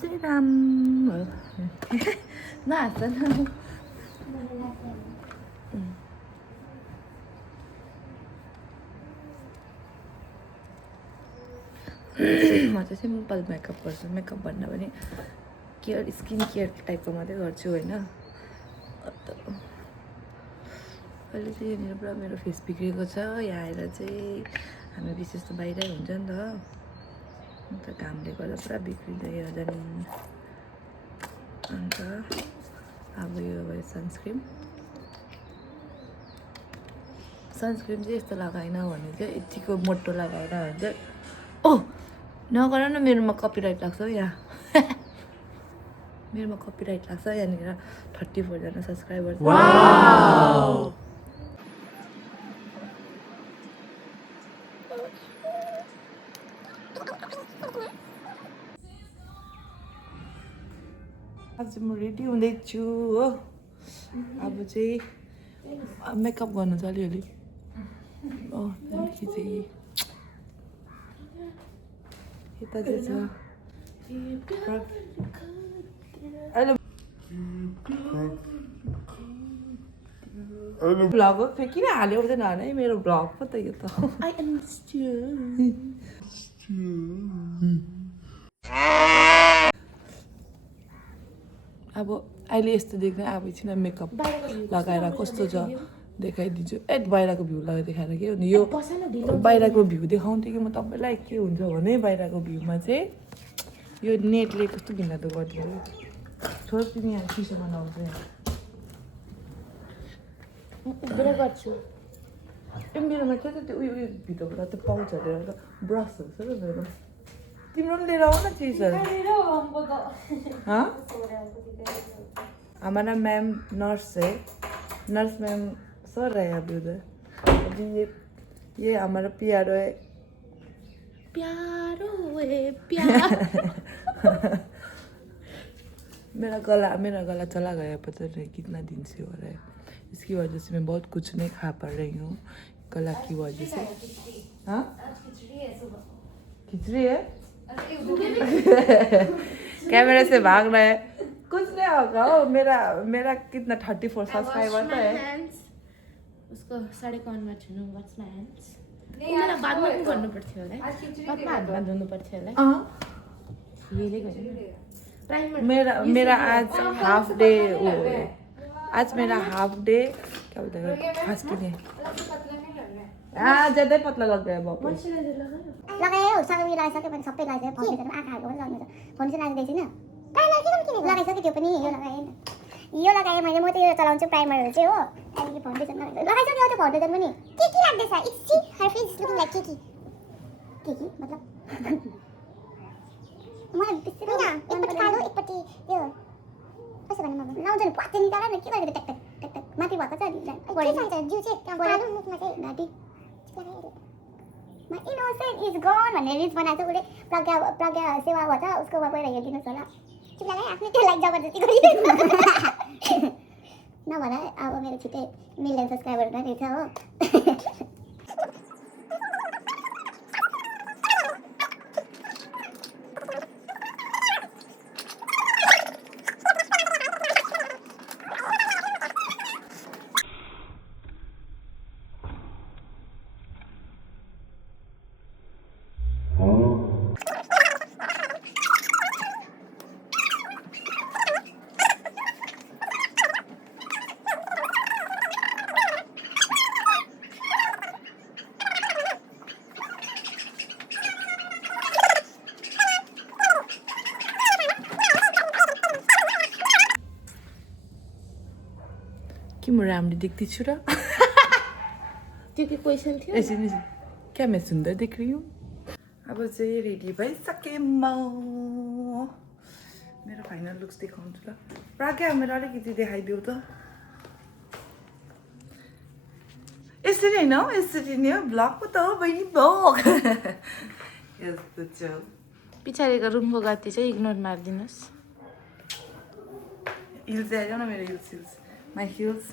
श्रीराम नहाँस न म चाहिँ सिम्पल मेकअप गर्छु मेकअप भन्दा पनि केयर स्किन केयर टाइपको मात्रै गर्छु होइन अहिले चाहिँ यहाँनिर पुरा मेरो फेस बिग्रेको छ यहाँ आएर चाहिँ हामी विशेष त बाहिरै हुन्छ नि त घामले गर्दा पुरा बिग्रिँदै जाने अन्त अब यो भयो सनस्क्रिन चाहिँ यस्तो लगाएन भने चाहिँ यतिको मोटो लगाएर भने चाहिँ ओ नगर न मेरोमा कपिराइट लाग्छ हौ यहाँ मेरोमा कपिराइट लाग्छ यहाँनिर 34 जना सब्सक्राइबर छ आज म रेडी हुँदैछु हो अब चाहिँ मेकअप गर्नु छ अलिअलि त्यहाँदेखि चाहिँ यता चाहिँ छ भ्लग हो किन हाल्यो हुँदैन है मेरो भ्लग पो त यो त अब अहिले यस्तो देख्ने अब एकछिन मेकअप लगाएर कस्तो छ देखाइदिन्छु बाहिरको भ्यू लगाएर देखाएर के हो यो बाहिरको भ्यू देखाउँथेँ कि म तपाईँलाई के हुन्छ भने बाहिरको भ्यूमा चाहिँ यो नेटले कस्तो घिनलाग्दो गरिदियो छोड तिमी यहाँ चिसोमा नआउँछ यहाँ गर्छु मेरोमा के त त्यो उयो भित्रबाट त्यो पाउँछ अरे ब्रसहरू छ त मेरो तिम्रो पनि लिएर आऊ न चिजहरू हमारा मैम नर्स है नर्स मैम सर है अभी उधर अभी ये हमारा प्यारो है मेरा गला चला गया पता नहीं कितना दिन से हो रहा है इसकी वजह से मैं बहुत कुछ नहीं खा पा रही हूँ गला की वजह से हाँ खिचड़ी है कैमरे से भाग रहा है कुछ नहीं होगा हो मेरा कितना 34 सब्सक्राइबर तो है उसको 5.5 छुनु व्हाट्स माय हैंड्स उनीहरु बादमा पनि गर्नु पर्थ्यो होला पापा हातमा धुनु पर्थ्यो होला यहीले गर्नु प्राइमर मेरा आज हाफ डे आज मेरा हाफ डे क्या बोलते हैं फास्टिंग है ज्यादा पतला लग गया वापस लगायो सबै लगाइसक्यो भने सबै लगाइसक्यो फाउन्डेसन आँखाहरुको पनि लगाउनु छ फाउन्डेसन लगाइदिएको छैन प्राइमर किन किनेको लगाइसक्यो त्यो पनि यो लगाएँ मैले म त यो चलाउँछु प्राइमरहरु चाहिँ हो अहिले फाउन्डेसन लगाइसक्यो त्यो फाउन्डेसन पनि के लाग्दैछ it's see her face looking like के मतलब मलाई बिस्तारै एकपट्टि कालो एकपट्टि त्यो कसो भन्नु म लाउँछ नि पाते निकाल न के गरेको टक टक माथि भएको छ बडी चाहिँ जिउ चाहिँ त्यहाँ कालो मुखमा चाहिँ घाटी My innocent is gone भन्ने रिल्स बनाएको उसले प्रज्ञा सेवा भन्छ उसकोमा गएर हेरिदिनुहोस् होला चुप लागे आफ्नै त्यो लाइक जबरजस्ती गरिदिनु नभन अब मेरो छिटै मिलियन सब्सक्राइबर हुन रहेछ हो कि म राम्ररी देख्दैछु र त्यो के क्वेशन थियो ऐसे क्या मैं सुंदर देख रही हूँ अब चाहिँ रेडी भइसकेँ म मेरो फाइनल लुक्स देखाउँछु ल प्राज्ञा मेरो अलिकति देखाइदेऊ त यसरी होइन हौ यसरी नै हो ब्लग पो त हो बहिनी ब्लग यस्तो छ पछाडिको रुमको गति चाहिँ इग्नोर मारिदिनुहोस् हिल्स आइज न मेरो हिल्स My heels.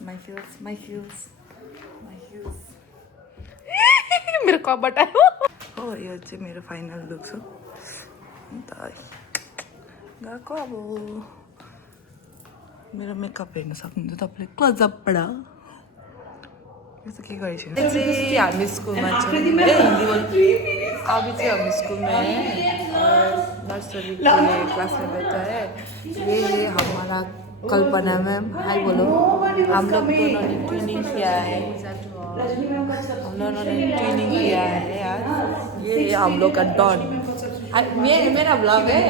मेरो कबाट आयो हो यो चाहिँ मेरो फाइनल लुक हो अन्त गएको अब मेरो मेकअप हेर्न सक्नुहुन्छ तपाईँले क्लोजअपबाट के गरेको छ चाहिँ हामी स्कुलमा छौँ हिन्दी बोल अभी चाहिँ हम स्कूल में हैं और नर्सरी के क्लास में बैठा है ये हमारा कल्पना मैम हाय बोलो हम लोग दोनों ने ट्रेनिंग किया है हम दोनों ने ट्रेनिंग किया है यार ये हम लोग का डॉन मेरा ब्लॉग है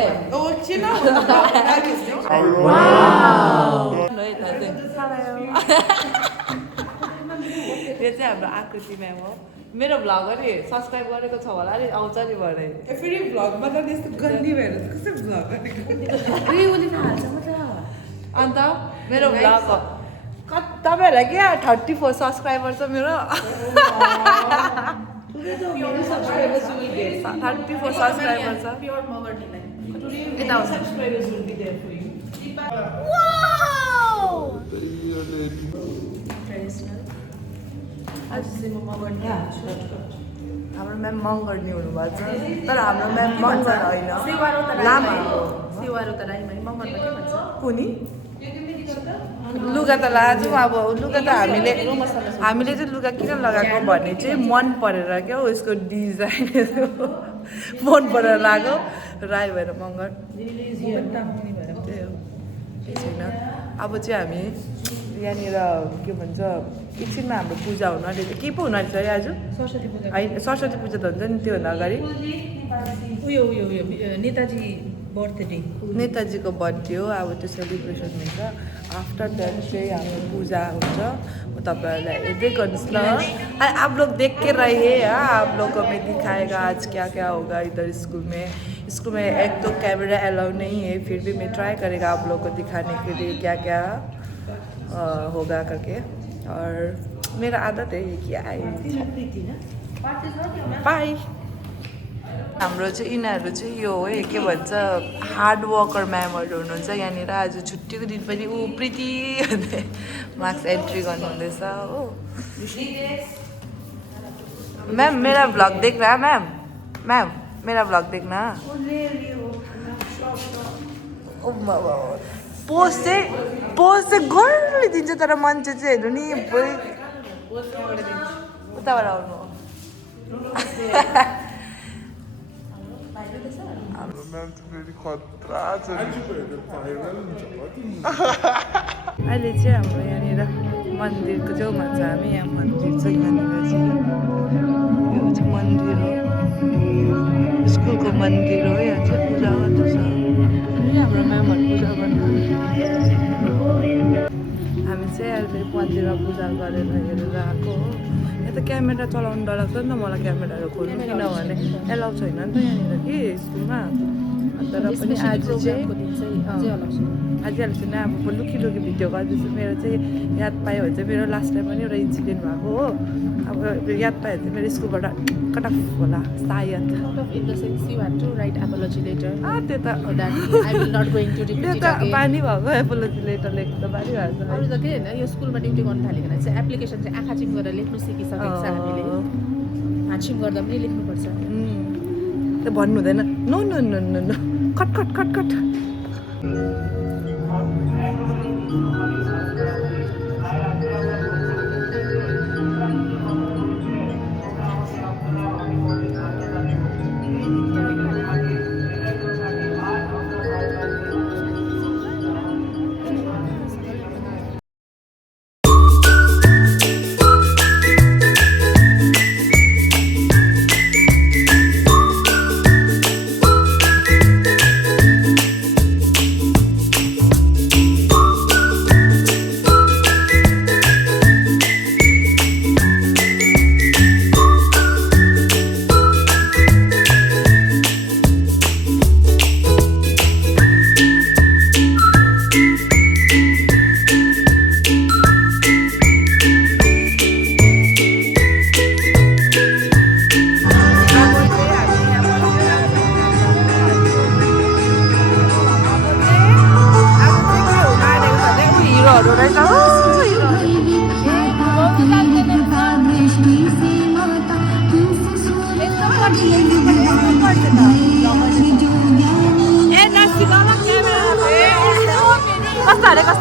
यो चाहिँ हाम्रो आकृति म्याम हो मेरो भ्लग हो नि सब्सक्राइब गरेको छ होला नि आउँछ नि भरे फेरि भ्लगमा त त्यस्तो गन्दी भएर कसरी भ्लग गरेको अन्त मेरो भ्लग हो तपाईँहरूलाई के 34 सब्सक्राइबर छ मेरो 34 सब्सक्राइबर छ हाम्रो म्याम मगर्नी हुनुभएको छ तर हाम्रो म्याम मगर होइन लामा कुनी लुगा त लाजौँ अब लुगा त हामीले चाहिँ लुगा किन लगाएको भन्ने चाहिँ मन परेर क्या हो यसको डिजाइन मन परेर लाग्यो राई भएर मगर त्यही हो छैन अब चाहिँ हामी यहाँनिर के भन्छ एकछिनमा हाम्रो पूजा हुन आँटेको के पो हुन आँटेछ अरे आज सरस्वती पूजा होइन सरस्वती पूजा त हुन्छ नि त्योभन्दा अगाडि उयो नेताजी बर्थडे नेताजीको बर्थडे हो अब त्यो सेलिब्रेसन हुन्छ आफ्टर द्याट चाहिँ हाम्रो पूजा हुन्छ म तपाईँहरूलाई हेर्दै गर्नुहोस् ल आप लोग देख के रहिए आप लोग को मैं दिखाएगा आज क्या क्या होगा इधर स्कूल में एक तो कैमरा अलाउ नहीं है फिर भी मैं ट्राई करेगा आप लोग को दिखाने के लिए क्या क्या होगा करके और मेरा आदत है कि बाई हाम्रो चाहिँ यिनीहरू चाहिँ यो हो के भन्छ हार्ड वर्कर म्यामहरू हुनुहुन्छ यहाँनिर आज छुट्टीको दिन पनि ऊ प्रीति भन्दै मार्क्स एन्ट्री गर्नुहुँदैछ हो मैम मेरा ब्लग देखना मैम मेरा ब्लग देखना पोस्ट चाहिँ गरिदिन्छ तर मान्छे चाहिँ हेर्नु नि उताबाट आउनु अहिले चाहिँ हाम्रो यहाँनिर मन्दिरको छेउमा छ हामी यहाँ मन्दिर छ यहाँनिर चाहिँ यो चाहिँ मन्दिर हो स्कुलको मन्दिर हो यहाँ चाहिँ पूजा गर्दैछ हाम्रो म्यामहरू पूजा गर्नु हामी चाहिँ अहिले मन्दिरमा पूजा गरेर हेरेर आएको हो यहाँ त क्यामेरा चलाउनु डर लाग्छ नि त मलाई क्यामेराहरू खोल्नु किनभने एलाउ छैन नि त यहाँनिर कि स्कुलमा तर पनि आज चाहिँ आइहाल्छु नि अब लुकी भिडियो गर्दैछु मेरो चाहिँ याद पायो भने चाहिँ मेरो लास्ट टाइम पनि एउटा इन्सिडेन्ट भएको हो अब याद पायो भने चाहिँ मेरो स्कुलबाट कटअफ होला सायद त्यो त पानी भएको एपोलोजी लेटर लेख्नु त पानी भएको अरू त के होइन यो स्कुलमा ड्युटी गर्नु थालेको चाहिँ एप्लिकेसन चाहिँ आँखा चिम गरेर लेख्नु सिकिसकेको छ हामीले हाछिम गर्दा पनि लेख्नुपर्छ त्यो भन्नु हुँदैन no no no no no cut cut cut cut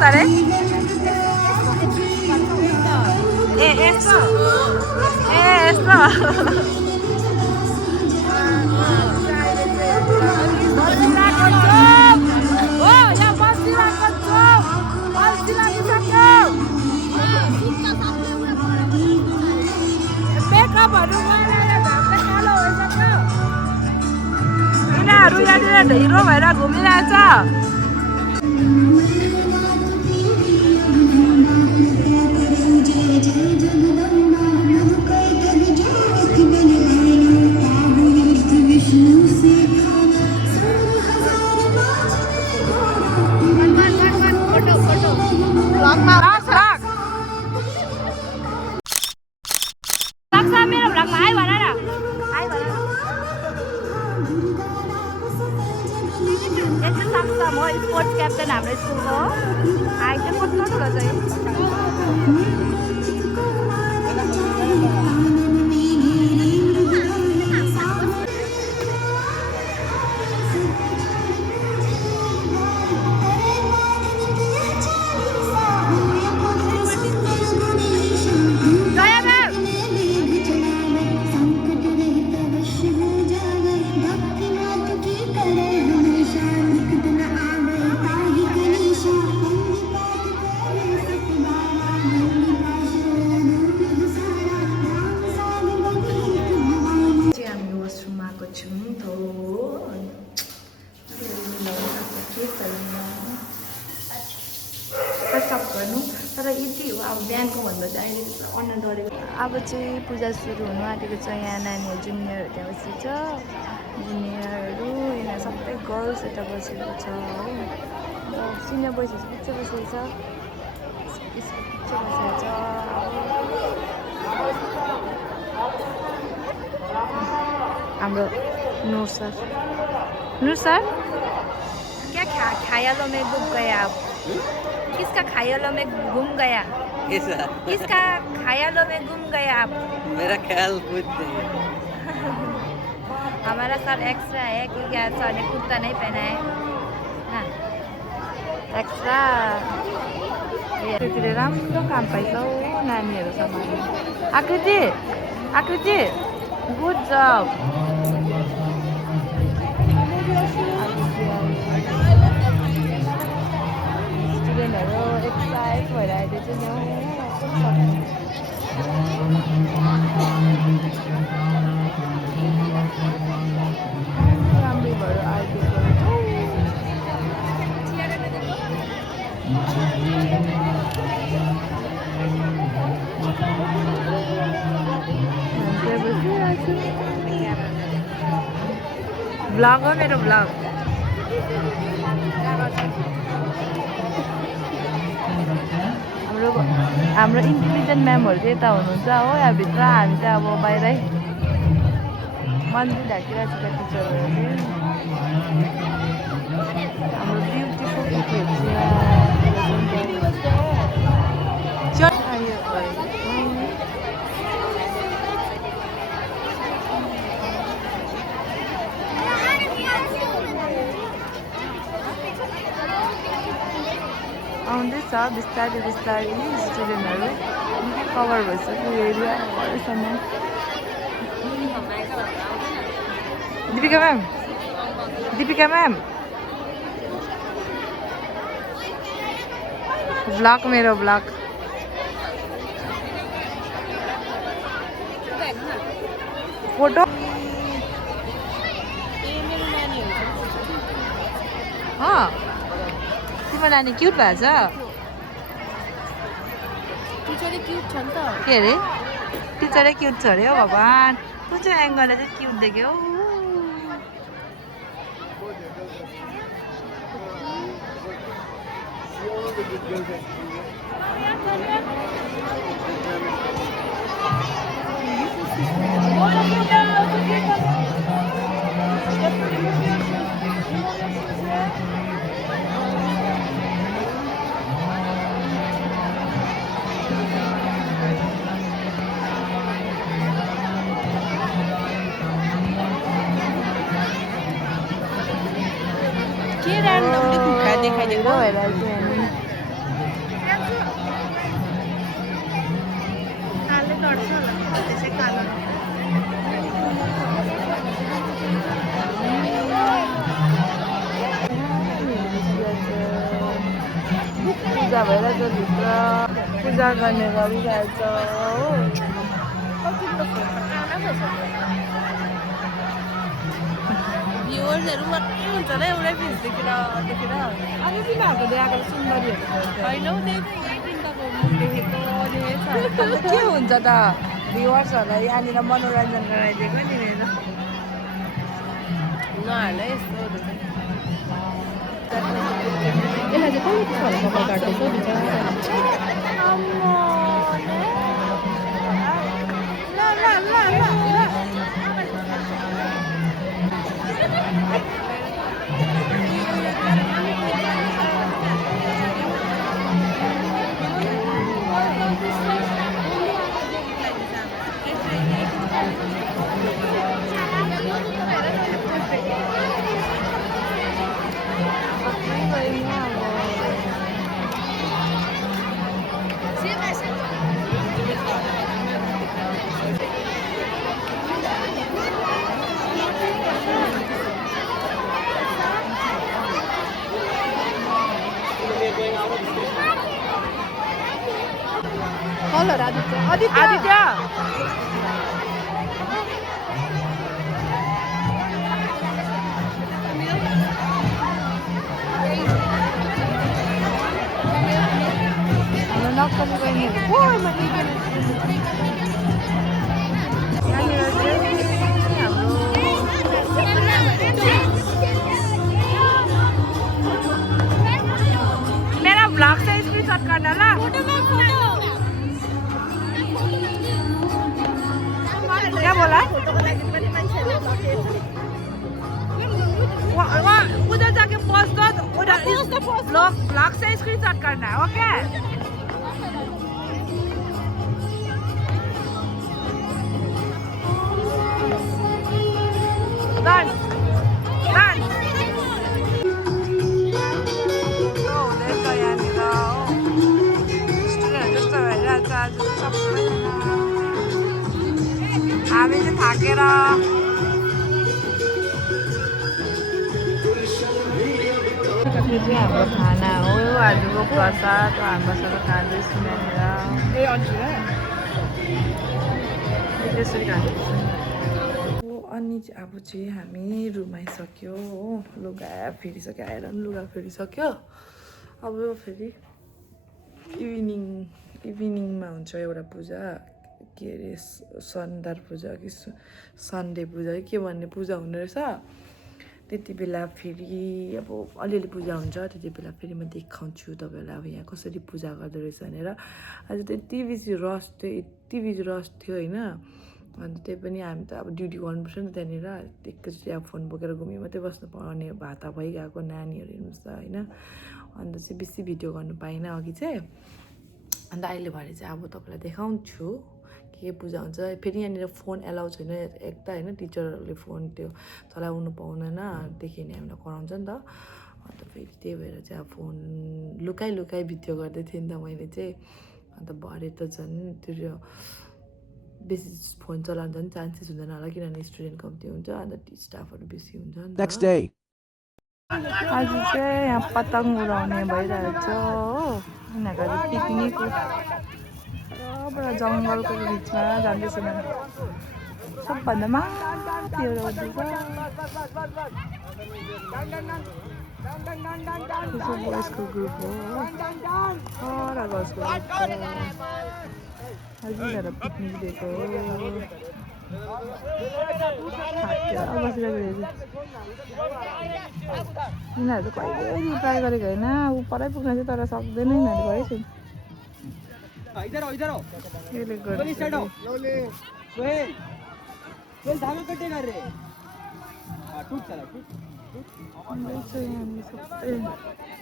अरे ए यस्तो ए यस्तो हो यहाँ बसिरहेको छु मेकअपहरू यिनीहरू यहाँनिर ढिलो भएर घुमिरहेछ मेरो भ्लगमा आइ भन न आइ भन यस्तो सक्छ म स्पोर्ट्स क्याप्टन हाम्रो स्कुलको हो हाइट चाहिँ कस्तो ठुलो छ तर यति हो अब बिहानको भन्दा चाहिँ अहिले अनुहार डढेको अब चाहिँ पूजा सुरु हुनु आँटेको छ यहाँ नानीहरू जुनियरहरू त्यहाँ बसेको छ जुनियरहरू यिनीहरू सबै गर्ल्स यता बसेको छ हो सिनियर बोइजहरू चाहिँ पिच्छे बसेको छ पिच्छे बसेको छ हाम्रो नूर सर क्या ख्यालों में डूब गया आप किसका ख्यालों में गुम गया किसका ख्यालों में गुम गया आप मेरा ख्याल खुद नहीं हमारा सर एक्स्ट्रा है क्योंकि आज सर ने कुर्ता नहीं पहना है ना एक्स्ट्रा आकृतिले राम्रो काम पाइछ हौ नानीहरू सम्हाल्नु आकृति गुड जब स्टुडेन्टहरू एक्साइट भएर अहिले चाहिँ राम्रो भयो आइदिएको ब्लग हो मेरो ब्लग हाम्रो इन्टेलिजेन्ट म्यामहरू चाहिँ यता हुनुहुन्छ हो यहाँभित्र हामी चाहिँ अब बाहिरै मन्दिर ढाकिरहेको छ टिचरहरू हाम्रो ब्युटिफुल आउँदैछ बिस्तारै बिस्तारै स्टुडेन्टहरू कभर भइसक्यो एरियाहरूसम्म दिपिका म्याम ब्लग मेरो ब्लग फोटो तिम्रो नानी क्युट भएछ के अरे टिचरै क्युट छ अरे हौ भगवान् कुन चाहिँ एङ्गलले चाहिँ क्युट देख्यो लड्छ होला त्यसै कालो पूजा भइरहेछ भित्र पूजा गर्ने गरिरहेछ हो भ्युवर्सहरू मात्रै हुन्छ होला एउटै पिस देखेर अनि तिनीहरूको देखाएको सुन्दरीहरू होइन के हुन्छ त भ्युवर्सहरूलाई यहाँनिर मनोरञ्जन गराइदिएको नि मेरो उनीहरूलाई यस्तो यसलाई चाहिँ कसले छ होला कपाल काट्दैछ आदित्य नक्कली बहिनी यहाँनिर चाहिँ हाम्रो मेरा ब्लग से स्क्रीनशॉट करना ला क्या बोला उधर जाके पोस्ट दो उधर ब्लॉग से स्क्रीनशॉट करना है ओके डन डन तो देखो यहाँनिर स्टुडेन्ट जस्तो भइरहेछ आज सबैजना हामी चाहिँ थाकेर यो चाहिँ हाम्रो खाना हो आजको प्रसाद हामीसँग खाँदैछौँ यहाँनिर त्यसरी खाँदैछौँ अनि चाहिँ अब चाहिँ हामी रुम आइसक्यो हो लुगा फेरिसक्यो आइरन लुगा फेरिसक्यो अब फेरि इभिनिङमा हुन्छ एउटा पूजा के अरे सन्दार पूजा कि सन्डे पूजा के भन्ने पूजा हुँदो रहेछ त्यति बेला फेरि अब अलिअलि पूजा हुन्छ त्यति बेला फेरि म देखाउँछु तपाईँहरूलाई अब यहाँ कसरी पूजा गर्दो रहेछ भनेर आज त यति बेसी रस थियो होइन अन्त त्यही पनि हामी त अब ड्युटी गर्नुपर्छ नि त्यहाँनिर एकैचोटि अब फोन बोकेर घुमी मात्रै बस्नु पर्ने भाता भइगएको नानीहरू हेर्नुहोस् त होइन अन्त चाहिँ बेसी भिडियो गर्नु पाइनँ अघि चाहिँ अन्त अहिले भरे चाहिँ अब तपाईँलाई देखाउँछु के पूजा हुन्छ फेरि यहाँनिर फोन एलाउ छैन एक त होइन टिचरहरूले फोन त्यो चलाउनु पाउँदैन देखि नै हामीलाई कराउँछ नि त अन्त फेरि त्यही भएर चाहिँ अब फोन लुकाइ भिडियो गर्दै थिएँ नि त मैले चाहिँ अन्त भरे त झन् त्यो बेसी फोन चलाउनु झन् चान्सेस हुँदैन होला किनभने स्टुडेन्ट कम्ती हुन्छ अन्त स्टाफहरू बेसी हुन्छ नि त आज चाहिँ यहाँ पतङ उडाउने भइरहेछ हो यिनीहरूको पिकनिक बडा जङ्गलको बिचमा जाँदैछ सबभन्दा माथि बोइसको ग्रुप हो गजको हजुर पिकनिक दिएको यिनीहरू त कहिले ट्राई गरेको होइन ऊ परै पुग्न चाहिँ तर सक्दैन यिनीहरू है छैन इधर आओ इधर आओ गोली स्टार्ट हो सोहेल धागा कटे कर रहे हां टूट चला टूट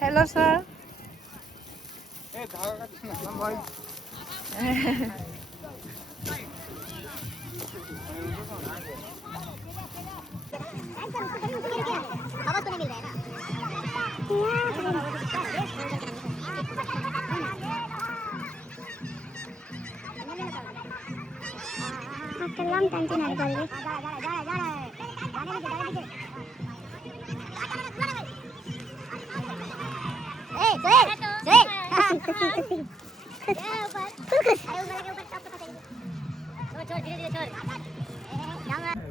हेलो सर ए धागा का भाई आवाज तो नहीं मिल रहा है ना long time to not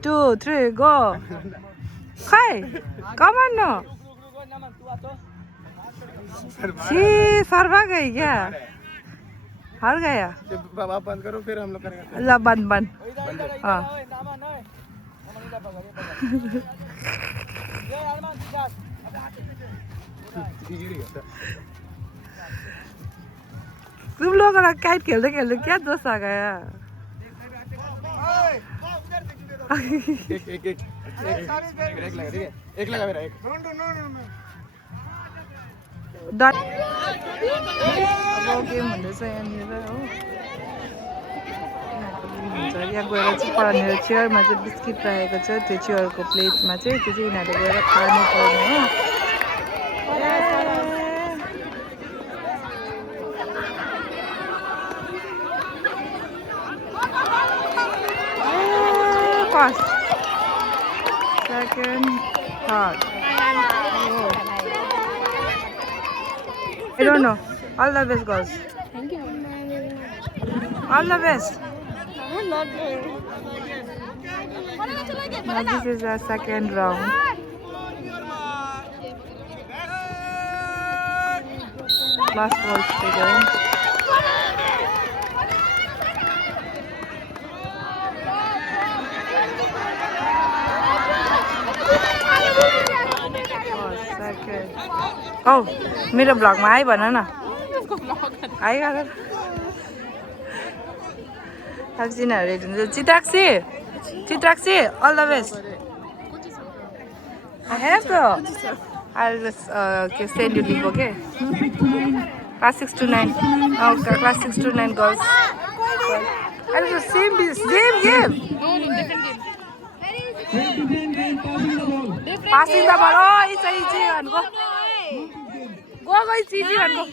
Two, three, go. Hi, come on now. She सरवा गई क्या हार गया बाबा बंद करो फिर हम लोग करेंगे अल्लाह बंद बंद हाँ तुम लोग अगर काइट खेलते खेलते क्या दोस्त आ गया एक लगा ठीक है एक लगा मेरा एक अब गेम हुँदैछ यहाँनिर हो हुन्छ यहाँ गएर चाहिँ पानीर चेयरमा चाहिँ बिस्किट राखेको छ त्यो चेयरको प्लेटमा चाहिँ त्यो चाहिँ यिनीहरूले गएर खानु पर्ने हो first second third I don't know. All the best, girls. Thank you. All the best. Now this is our second round. Last ball today. Second. Oh, मेरो भ्लगमा आइ भन न आइ गर साक्षीनाहरू रेडी हुन्छ Chitrakshi Chitrakshi all the best I have to I'll just send you link okay class 6 to 9 oh class 6 to 9 girls and the same game passing the ball oh it's easy and go it's easy and go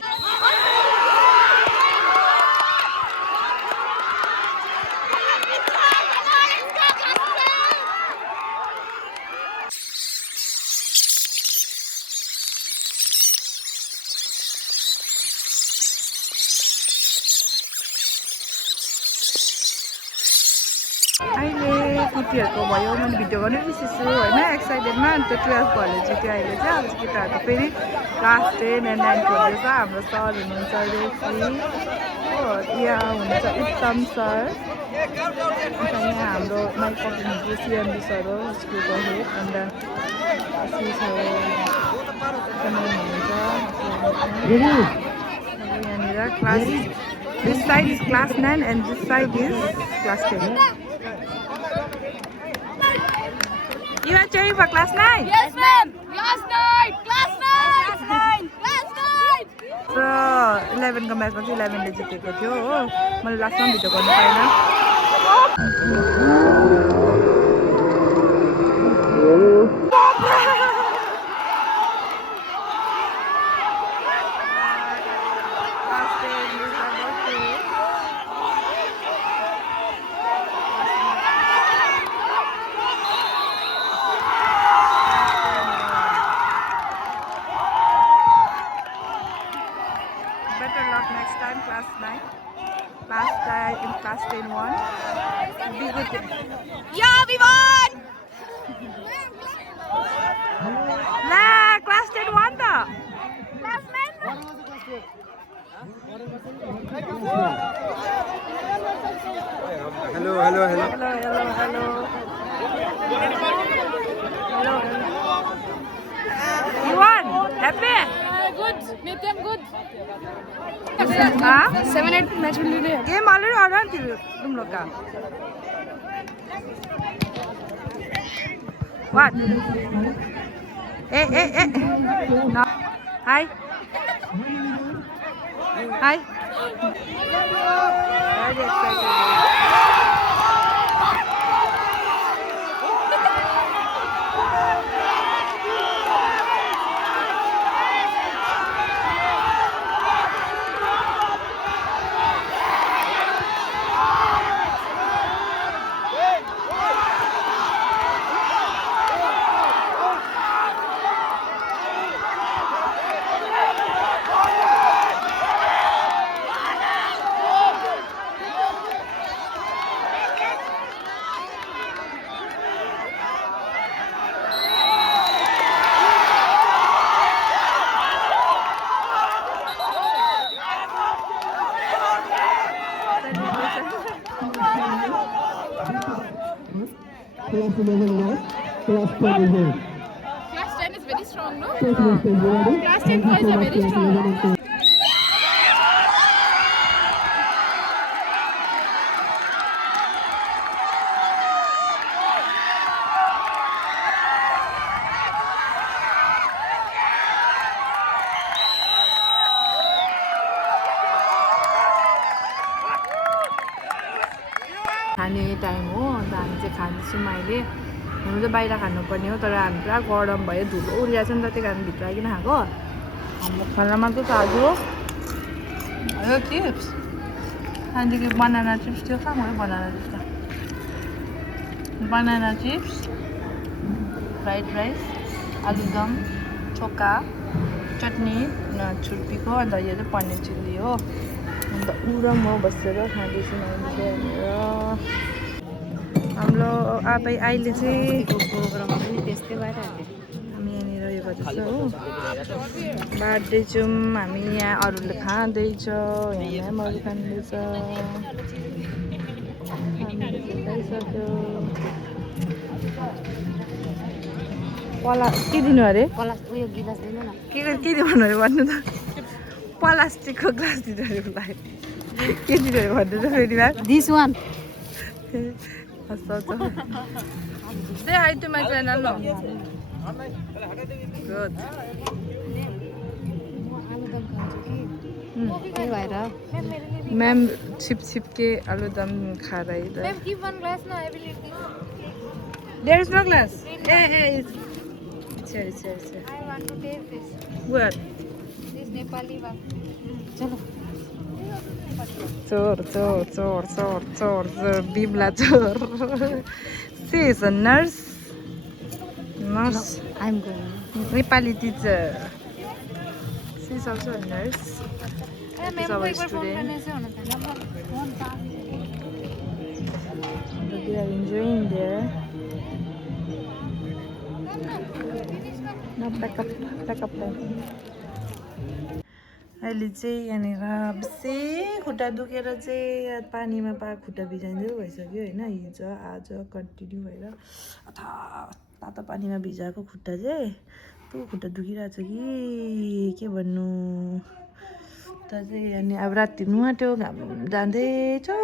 अहिले केटीहरूको भयो मैले video गर्नु बिर्सेछु होइन एक्साइटेडमा अन्त 12 भएर जित्यो अहिले चाहिँ अब केटाहरूको फेरि क्लास 10 एन्ड 9 खोज्दैछ हाम्रो सर हुनुहुन्छ रेफ्री हो यहाँ हुनुहुन्छ उत्तम सर अन्त यहाँ हाम्रो माइक पक्रिनुहुन्छ सिएमडी सर हो स्कुलको हेड अन्त सी छ हुनुहुन्छ यहाँनिर class this side is class 9 and this side is class 10. You are cheering for class 9? Yes, ma'am. Class 9. Class 9. Class 9. So 11 को म्याचमा चाहिँ 11 ले जितेको थियो हो मैले लास्टमा भिडियो गर्नु पाइनँ Better luck next time, class 9. Last time in class 10 won. Be good. Yeah, we won. La, class 10 won the. Class 9. Hello Hello. You won. Happy? Good. Make them good. Huh? 7-8 match will be there. Game already ordered तुम लोग का. What? No. Hi. Very excited. Class 10 is very strong, no? Class 10 boys are very strong. खाने time हो अन्त हामी चाहिँ खाँदैछौँ अहिले हुनु त बाहिर खानुपर्ने हो तर हामी पुरा गरम भयो धुलो उडिरहेको छ नि त त्यही कारण भित्र आइकन खाएको हाम्रो खानामा चाहिँ आज यो चिप्स त्यहाँदेखि बनाना चिप्स थियो कहाँ भयो बनाना चिप्स त बनाना चिप्स फ्राइड राइस आलुदम चोका चटनी छुर्पीको अन्त यो चाहिँ पनिर चिल्ली हो अन्त ऊ र म बसेर खाँदैछु यहाँनिर हाम्रो अहिले चाहिँ हामी यहाँनिर उयो गर्दैछौँ हो बाँड्दैछौँ हामी यहाँ अरूले खाँदैछ यहाँ अरू खाँदैछ खाइसक्यो के दिनु अरे के दिनु अरे भन्नु त प्लास्टिकको ग्लास दिनु अरे उसलाई के दिनु अरे भन्नु त फेरि This one. Say hi to my channel. No. Good. Ma'am छिप छिप के आलूदम खा रही है. Ma'am, give one glass now. I will eat this. There is no glass. Hey. Sorry. I want to taste this. What? This Nepali one. Chor. Bimla chor. She is a nurse. I'm going. Nepali teacher. She is also a nurse. Ma'am, This is our एक बार phone student. करने से होना था. They are enjoying there. Now back up. अहिले चाहिँ यहाँनिर बेसी खुट्टा दुखेर चाहिँ पानीमा खुट्टा भिजाइँदै भइसक्यो होइन हिजो आज कन्टिन्यू भएर तातो पानीमा भिजाएको खुट्टा चाहिँ त्यो खुट्टा दुखिरहेको छ कि के भन्नु त चाहिँ अनि अब राति नुहाट्यो घाम जाँदैछौ